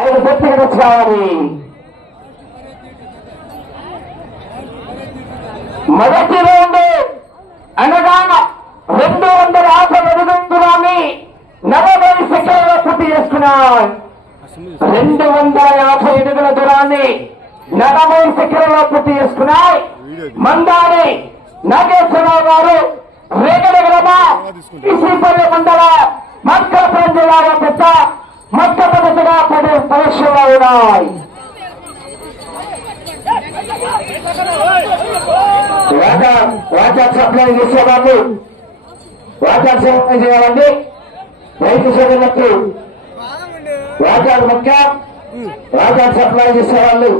ఆయన వ్యక్తిగత కావాలి. మొదటి రౌండ్ అనగా 250 అడుగుల దూరాన్ని 40 సెకండ్లలో పూర్తి చేసుకున్నాయి. 250 అడుగుల దూరాన్ని 40 సెకండ్లలో పూర్తి చేసుకున్నాయి. మందారి నాగేశ్వరరావు గారు రేగడి గ్రామం ఈసీపల్లి మండల మల్కాపురం జిల్లాలో పెద్ద మొట్టమొదటిగా పరీక్షలో ఉన్నాయి. వాటర్ సప్లై చేసేవాళ్ళు వాటర్ సప్లై చేయాలండి. రైతు సోదరులకు వాటర్ ముఖ్య. వాటర్ సప్లై చేసేవాళ్ళు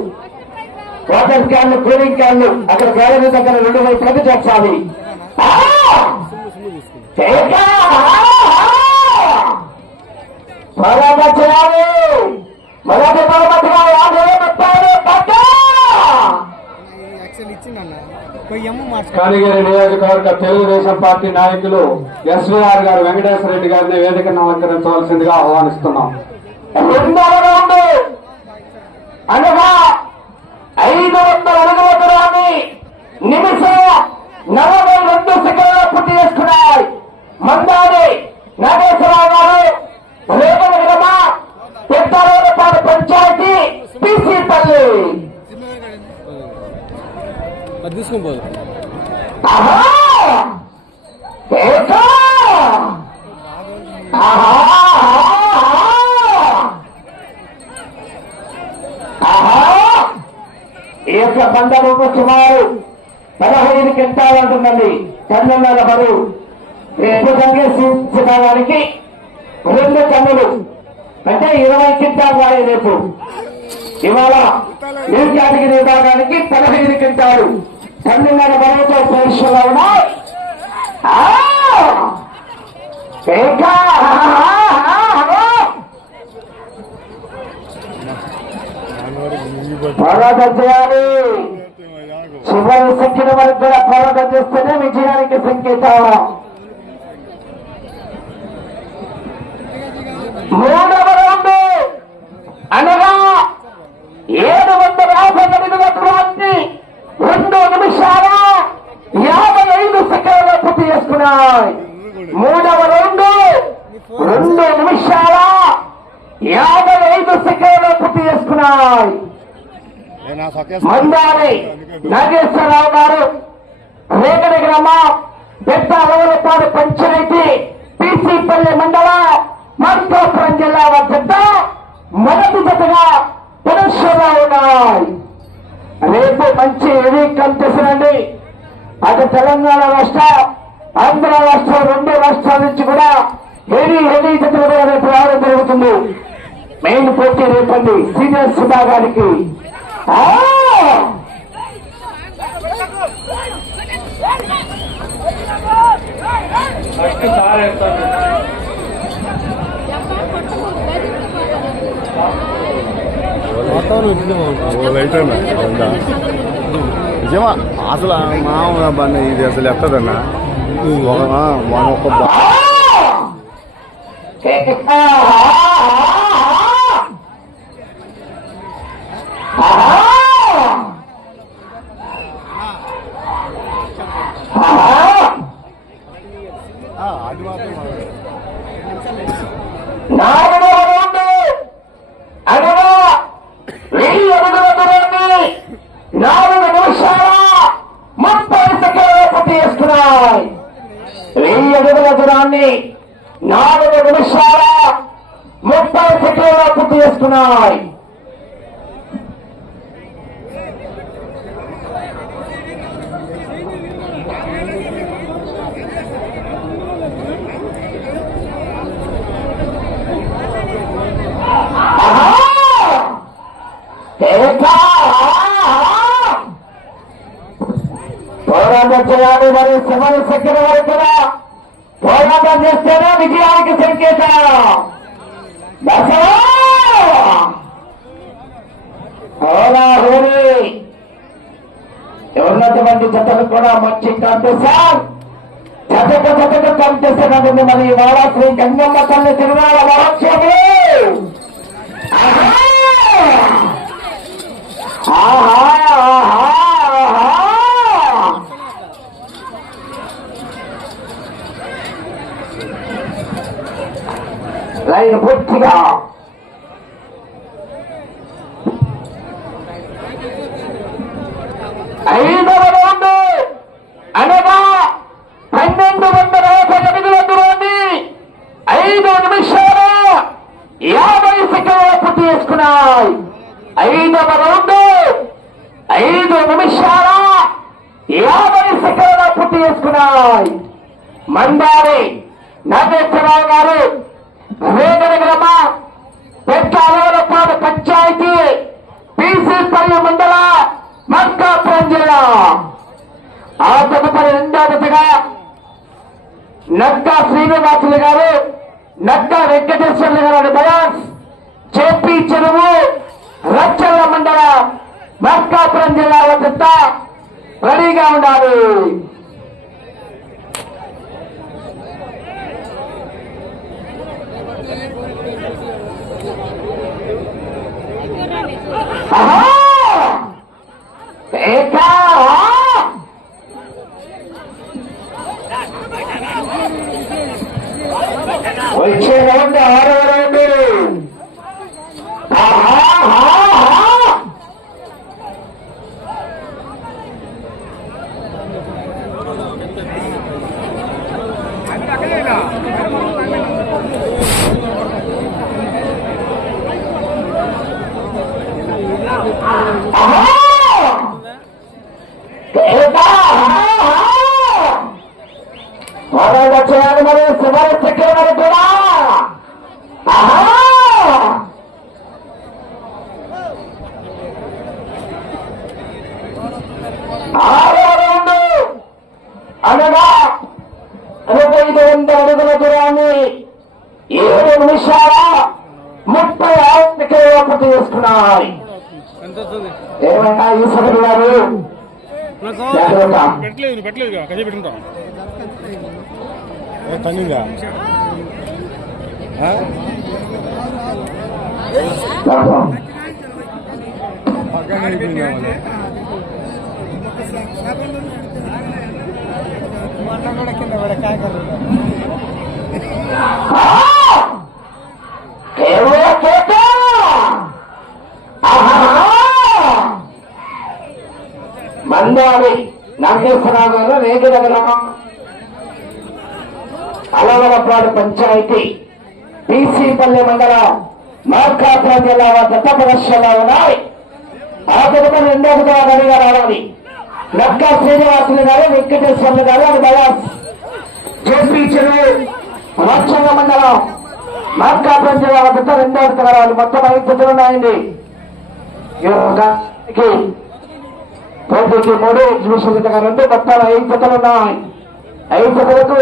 వాటర్ క్యాన్లు కూలింగ్ క్యాన్లు అక్కడ గ్యాలరీ దగ్గర 2 వైపులకు చేర్చాలి. కానిగేరి నియోజకవర్గ తెలుగుదేశం పార్టీ నాయకులు ఎస్వీఆర్ గారు వెంకటేశ్వర రెడ్డి గారిని వేదికను అలంకరించవలసిందిగా ఆహ్వానిస్తున్నాం. అనగా 500 అడుగుల దూరాన్ని నిమిషం 42 సెకండ్లలో పూర్తి చేసుకున్నాయి. మందారి నాగేశ్వరరావు గారు రేగడి గ్రామం పెద్దపాడు పంచాయతీ పీసీపల్లి. ఈ యొక్క పందము సుమారు 15 క్వింటాలు ఉంటుందండి. 12 బరువు. రేపు సంఖ్యడానికి 2 టన్నులు అంటే 20 క్వింటాలు వాయి. రేపు ఇవాళ న్యూ కేటగిరీ విభాగానికి 15 క్వింటాలు 12 బరువుతో పరీక్షలో ఉన్నాయి. పోరాటం చేయాలి. చివరి సంఖ్యల వరకు కూడా పోరాటం చేస్తేనే విజయానికి సంకేతం. 3వ రౌండ్ అనగా 750 అడుగుల దూరాన్ని 2 నిమిషాల 55 సెకండ్లలో పూర్తి చేసుకున్నాయి. 3వ రౌండ్ 2 నిమిషాల 55 సెకండ్లలో పూర్తి చేసుకున్నాయి. మందారి నాగేశ్వరరావు గారు రేగడి గ్రామం పెద్ద అలవలపాడు పంచాయతీ పీసీపల్లి మండల మల్కాపురం జిల్లా వద్ద మొదటి జతగా పరీక్షలో ఉన్నాయి. రేపు మంచి హెవీ కాంపిటీషన్ అండి. అటు తెలంగాణ రాష్ట్రం ఆంధ్ర రాష్ట్రం 2 రాష్ట్రాల నుంచి కూడా హెవీ జతలుగా రేపు రావడం జరుగుతుంది. మెయిన్ పోటీ రేపండి సీనియర్స్ విభాగానికి. నిజమా అసలు మామూలుగా బండి ఇది అసలు ఎత్తదన్నా మన ఒక అది మాత్రం 4వ రౌండ్ అనగా 1000 అడుగుల దూరాన్ని 4 నిమిషాల 30 సెకండ్లలో పూర్తి చేసుకున్నాయి. 1000 అడుగుల దూరాన్ని 4 నిమిషాల 30 సెకండ్లలో పూర్తి చేసుకున్నాయి. పోరాటం చేయాలి. మరి 7 సెకండ్ల వరకు కూడా పోరాటం చేస్తేనే విజయానికి సంకేతం. ఉన్నటువంటి జతలు కూడా మంచి కాంపిటీషన్. జతకు కాంపిటీషన్ ఉంటుంది. మరి వాడ శ్రీ గంగమ్మ తల్లి తిరునాళ్ళ మహోత్సవం 5వ రౌండ్ అనగా 1258 దూరాన్ని 5 నిమిషాలు 50 సెకండ్ల పూర్తి చేసుకున్నాయి. 5వ రౌండ్ 5 నిమిషాల 50 సెకండ్ల పూర్తి చేసుకున్నాయి. మందారి నాగేశ్వరరావు గారు వేగన గ్రామ పెద్ద అలవలపాడు పంచాయతీ పీసీపల్లి మండల మార్కాపురం జిల్లా. ఆ తదుపరి రెండవ దశగా నక్కా శ్రీనివాసులు గారు, నక్కా వెంకటేశ్వర్లు గారు బయాస్ జేపీ చెరువు రచ్చల్ల మండల మార్కాపురం జిల్లా వద్ద రెడీగా ఉండాలి. వచ్చే రౌండ్ 6వ రౌండ్. చేయాలి మరి చివరి సెకండ్ వరకు కూడా. అనగా 2500 అడుగుల దూరాన్ని 7 నిమిషాల 36 సెకండ్ల పూర్తి చేసుకున్నాయి. ఏమైనా ఈశ్వరుడు గారు తనిగా మందారి నాగేశ్వరరావు గారు రేగిన గ్రామం అలవలపాడు పంచాయతీ పీసీపల్లి మండలం మార్కాపురం జిల్లా వద్ద ప్రదర్శనలో ఉన్నాయి. ఆ తదుపరి రెండవగా రెడీగా రావాలి. నక్కా శ్రీనివాసులు గారు, వెంకటేశ్వర్లు గారు అది బయాస్ జేపీ చెరువు రచ్చల్ల మండలం మార్కాపురం జిల్లా వద్ద రెండవగా రావాలి. మొత్తం 5 జతలు ఉన్నాయండి. పోటీకి 3 ఎగ్జిబిషన్ జతగా 2 మొత్తం 5 జతలు ఉన్నాయి. 5 జతలకు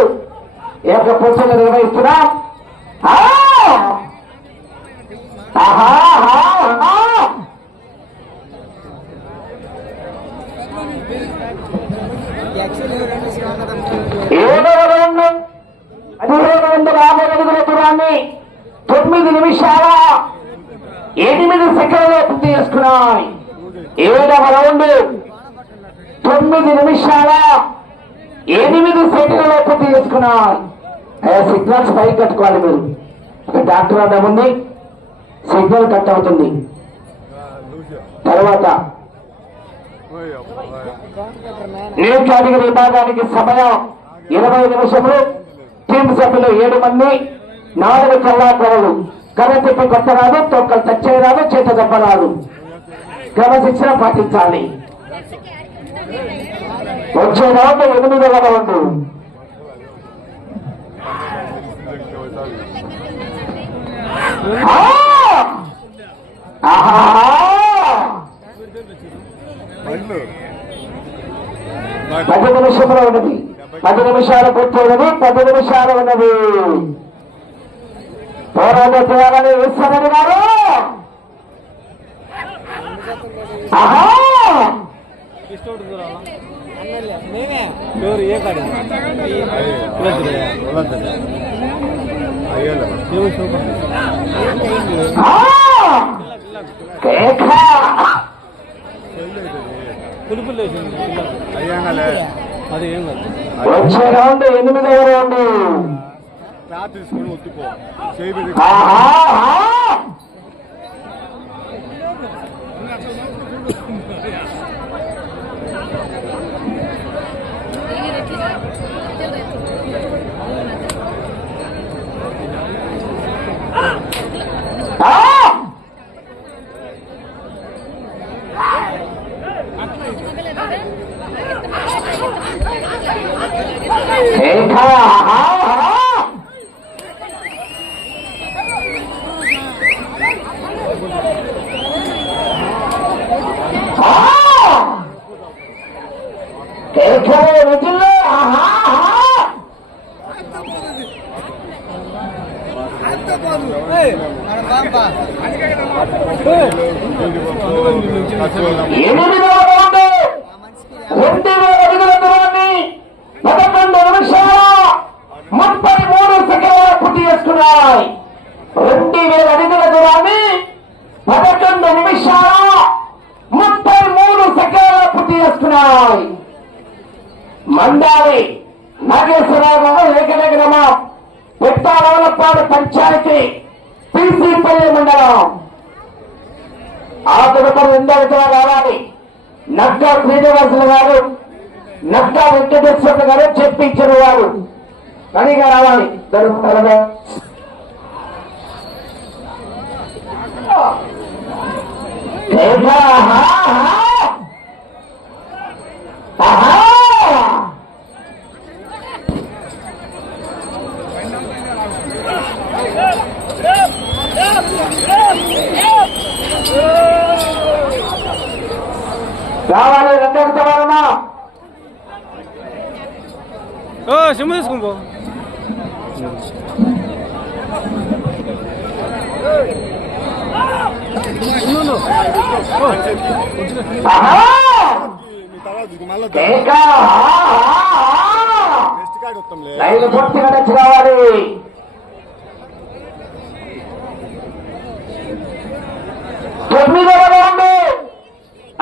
ఏక పోటీలు నిర్వహిస్తున్నాం. ఏడవ రౌండ్ 1550 అడుగుల దూరాన్ని 9 నిమిషాల 8 సెకండ్లు పూర్తి చేసుకున్నాయి. 7వ రౌండ్ 9 నిమిషాల 8 సెకండ్లు పూర్తి చేసుకున్నాయి. సిగ్నల్స్ పై కట్టుకోవాలి మీరు. డాక్టర్ అన్న ఉంది, సిగ్నల్ కట్ అవుతుంది. తర్వాత ఏ కేటగిరీ విభాగానికి సమయం 20 నిమిషములు. టీం సభ్యులు 7 మంది, 4 కల్లాకరలు. కరెంటు కొట్టరాదు, తొక్కలు టచ్ చేయరాదు, చేత దెబ్బరాదు. క్రమశిక్షణ పాటించాలి. వచ్చే రౌండ్ 8వ రౌండ్. పది నిమిషంలో ఉన్నది, 10 నిమిషాలు పూర్తయినది, 10 నిమిషాలు ఉన్నది. పోరాటం చేయాలని ఈశ్వరుడు గారు. వచ్చే రౌండ్ 8వ రౌండ్. తీసుకుని ఒత్తుకో 8వ రౌండ్ 2000 అడుగుల దూరాన్ని 11 నిమిషాల 33 సెకండ్ల పూర్తి చేసుకున్నాయి. 2000 అడుగుల దూరాన్ని 11 నిమిషాల 33 సెకండ్ల పూర్తి చేసుకున్నాయి. మండాలి నాగేశ్వరరావు ఏకనగరమ పెట్టాలపాడు పంచాయతీ పీసీపల్లి మండలం. ఆ తదుపరి 2వ రావాలి నక్కా శ్రీనివాసులు గారు, నక్కా వెంకటేశ్వర గారు చెప్పించిన వారు కనిగా రావాలి. రావాలి 2వ సవాలన సిమ్ తీసుకుంపో. లైన్ పూర్తిగా నచ్చి రావాలి.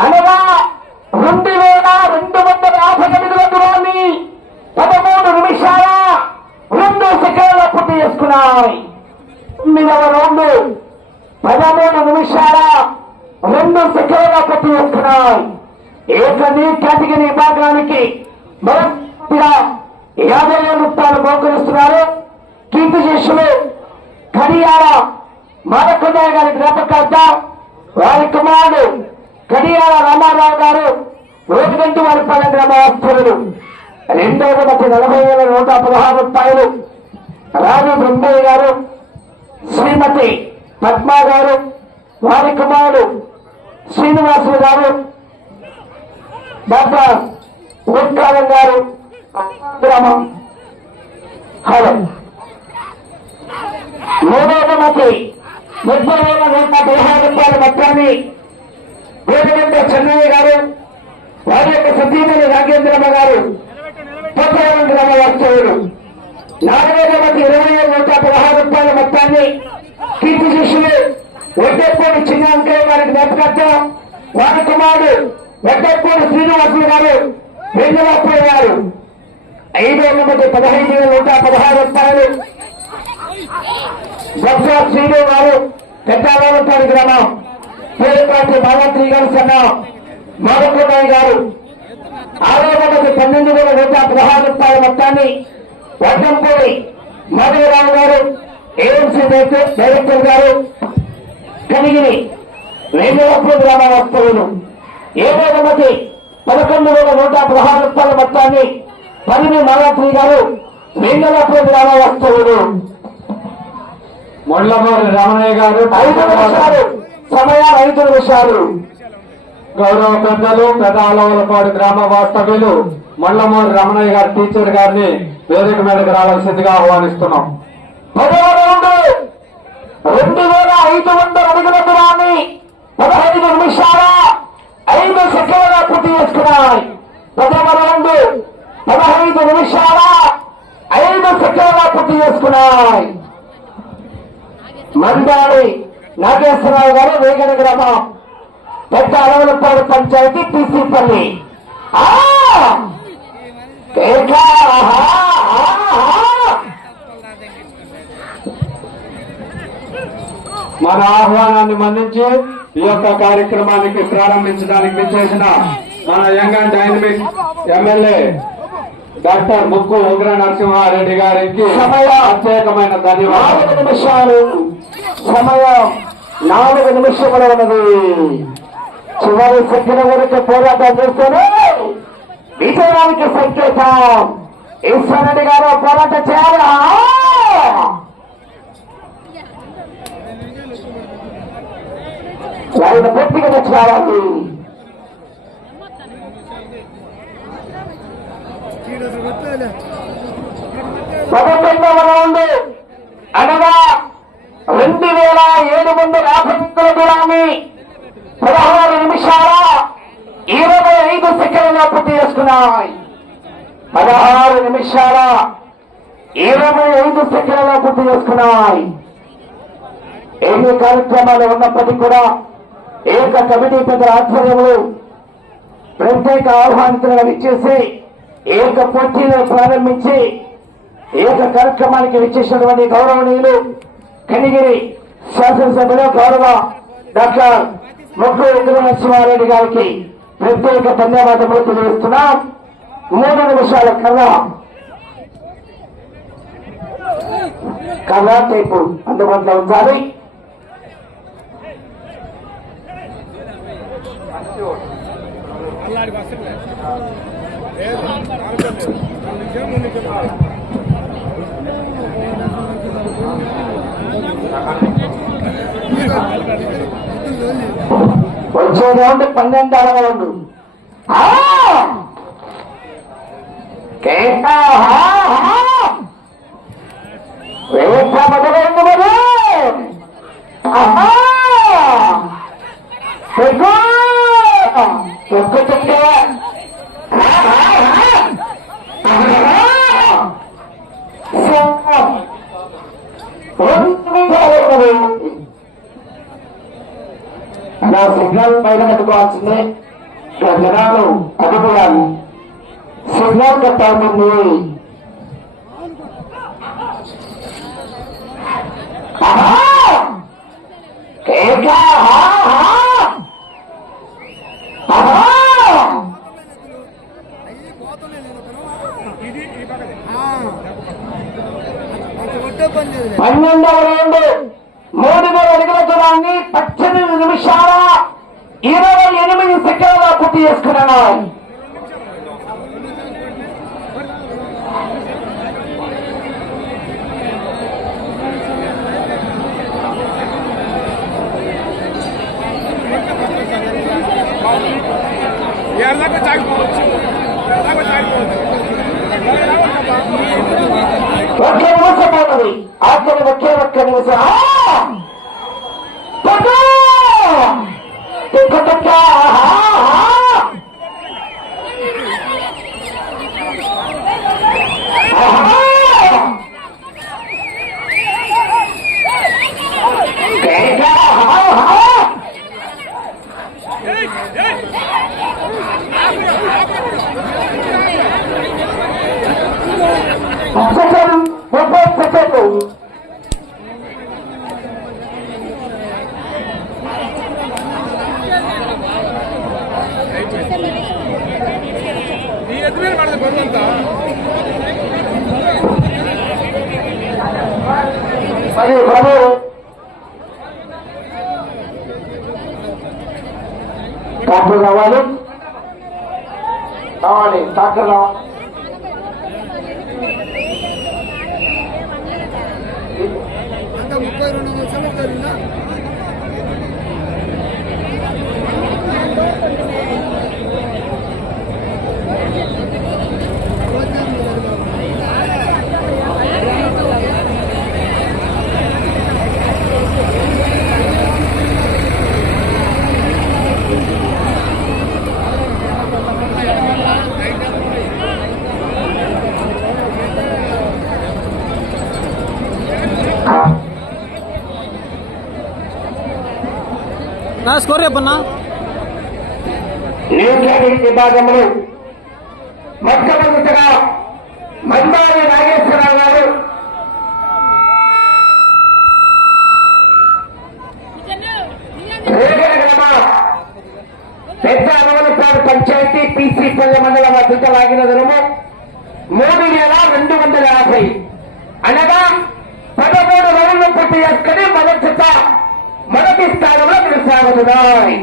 అనగా 2258 దూరాన్ని 13 నిమిషాల 2 సెకండ్ల పూర్తి చేసుకున్నాయి. 9వ రౌండ్ 13 నిమిషాల 2 సెకండ్ల పూర్తి చేసుకున్నాయి. ఏకని కేటగిరీ విభాగానికి మొదటిగా 50,000 రూపాయలు బహుకరిస్తున్నారు. కీర్తి శిష్యులు కడియాల మాదకొండయ్య గారి జ్ఞాపకార్థ వారి కుమారుడు కడియాల రామారావు గారు రోజుగంటి వారి పల్లె గ్రామస్తులు. 2వ బట్టి 40,116 రూపాయలు రాజు బ్రహ్మయ్య గారు, శ్రీమతి పద్మ గారు, వారి కుమారుడు శ్రీనివాసులు గారు, డాక్టర్ ఉత్కాలం గారు గ్రామం. హలో 3వ బట్టి 30,116 రూపాయల మొత్తాన్ని వేదగంట చెన్నయ్య గారు, వారి యొక్క సతీమణి నాగేంద్రమ్మ గారు కొత్తగూడెం గ్రామ వాస్తవులు. 4వ బట్టి 20,116 రూపాయల మొత్తాన్ని కీర్తి శిష్యులు వడ్డెప్పూడి చిన్న అంకయ్య గారి జ్ఞాపకార్థం వారి కుమారుడు వడ్డెప్పూడి శ్రీనివాసులు గారు వెంగళాపోయారు. 5వ బట్టి 15,116 రూపాయలు బొత్స శ్రీను గారు పెద్దాలపాడు గ్రామం. పేరుపాటి మాలత్రి గారు సన్న మాదకొండయ్య గారు. 6వ బట్టి 12,116 రూపాయల మొత్తాన్ని వడ్డంపూడి మాధవరావు గారు, ఏఎంసీ డైరెక్టర్ గారు, కనిగిరి వెంగళాపూర్ గ్రామ వాస్తవులు. 7వ బట్టి 11,116 రూపాయల మొత్తాన్ని పరిమి మాలత్రి గారు వెంగళాపూర్ గ్రామ వాస్తవులు. మొండ్లమూరి రమణయ్య గారు 5 నిమిషాలు సమయం 5 నిమిషాలు. గౌరవ పెద్దలు పెద్ద ఆలవలపాడు గ్రామ వాస్తవ్యులు మొండ్లమూరి రమణయ్య గారు టీచర్ గారిని వేదిక మీదకి రావాల్సిందిగా ఆహ్వానిస్తున్నాం. 10వ రౌండ్ 2,500 అడుగుల దూరాన్ని 15 నిమిషాల 5 సెకండ్ల పూర్తి చేసుకున్నాయి. 10వ రౌండ్ 15 నిమిషాల 5 సెకండ్ల పూర్తి చేసుకున్నాయి. మందాడి నాగేశ్వరరావు గారు వేగడ గ్రామం పెద్ద అలవలపాడు పంచాయతీ పీసీపల్లి. మన ఆహ్వానాన్ని మన్నించి ఈ యొక్క కార్యక్రమానికి ప్రారంభించడానికి విచ్చేసిన మన young and dynamic MLA doctor ముక్కు ఉగ్ర నరసింహారెడ్డి గారికి ప్రత్యేకమైన ధన్యవాదాలు. 4 నిమిషాలు సమయం 4 నిమిషములు ఉన్నది. చివరి సెకండ్ వరకు పోరాటం చేస్తూనే విజయానికి సంకేతం. ఈశ్వరరెడ్డి గారు పోరాటం చేయాలా? ఆయన పూర్తిగా తెచ్చుకోవాలి. 11వ రౌండ్ అనగా 2,750 దూరాన్ని 16 నిమిషాల 25 సెకండ్లలో పూర్తి చేసుకున్నాయి. 16 నిమిషాల 25 సెకండ్లలో పూర్తి చేసుకున్నాయి. ఎన్ని కార్యక్రమాలు ఉన్నప్పటికీ కూడా ఏక కమిటీ పెద్దల ఆధ్వర్యంలో ప్రత్యేక ఆహ్వానితులను ఇచ్చేసి ఏక పోటీలను ప్రారంభించి ఏక కార్యక్రమానికి విచ్చేసినటువంటి గౌరవనీయులు కనిగిరి శాసనసభ్యులు గౌరవ డాక్టర్ మొగ్గు వెంకటనరసింహారెడ్డి గారికి ప్రత్యేక ధన్యవాదములు తెలియజేస్తున్నాం. 3 నిమిషాల కర్ర టైపు అందుబాటులో ఉంచాలి. వచ్చే రౌండ్ 12వ రౌండ్. మొదలైంది మరి. అలా సిగ్నల్ పైన కట్టుకోవాల్సిందే. జనాలు అడుగుయాలి. సిగ్నల్ కట్టాల్సింది. పన్నెండవ రౌండ్ 3000 అడుగుల దూరాన్ని 18 నిమిషాల 28 సెకండ్ల పూర్తి చేసుకున్నాను. ఒకే నిమిషం పోతుంది. ఆఖరి ఒక్క నిమిషం. మరి బాబు డాక్టర్ రావాలి డాక్టర్ రావాలి. నా స్కోర్ చెప్పన్నా. న్యూట్రాలిక్ విభాగంలో మొట్టమొదటిగా మందారి నాగేశ్వరరావు గారు పెద్ద అమలపాడు పంచాయతీ పీసీపల్లి మండలం అద్భుత లాగిన దూరము 3250 అనగా 13 రౌండ్లు పూర్తి చేసుకుని మొదటి స్థానంలో కొనసాగుతున్నాయి.